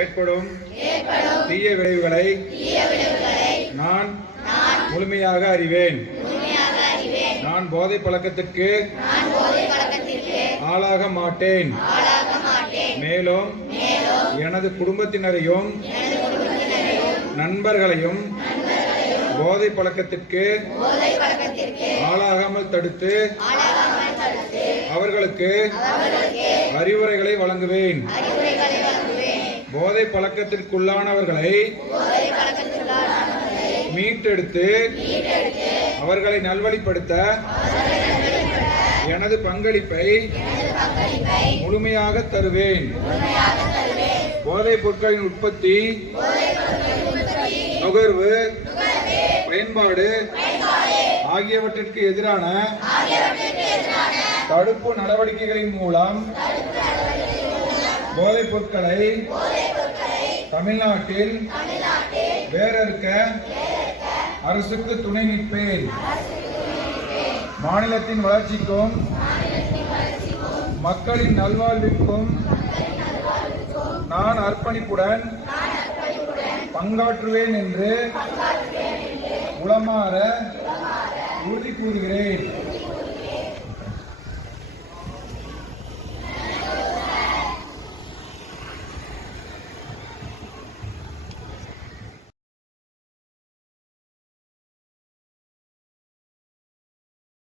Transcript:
ஏற்படும் தீய விளைவுகளை நான் முழுமையாக அறிவேன். நான் போதை பழக்கத்திற்கு ஆளாக மாட்டேன். மேலும் எனது குடும்பத்தினரையும் நண்பர்களையும் போதை பழக்கத்திற்கு ஆளாகாமல் தடுத்து அவர்களுக்கு அறிவுரைகளை வழங்குவேன். போதை பழக்கத்திற்குள்ளானவர்களை மீட்டெடுத்து அவர்களை நல்வழிப்படுத்த எனது பங்களிப்பை முழுமையாக தருவேன். போதைப் பொருட்களின் உற்பத்தி, நுகர்வு, பயன்பாடு ஆகியவற்றிற்கு எதிரான தடுப்பு நடவடிக்கைகளின் மூலம் போதைப் பொருட்களை தமிழ்நாட்டில் வேரறுக்க அரசுக்கு துணை நிற்பேன். மாநிலத்தின் வளர்ச்சிக்கும் மக்களின் நல்வாழ்விற்கும் நான் அர்ப்பணிப்புடன் பங்காற்றுவேன் என்று உளமாற உறுதி கூறுகிறேன்.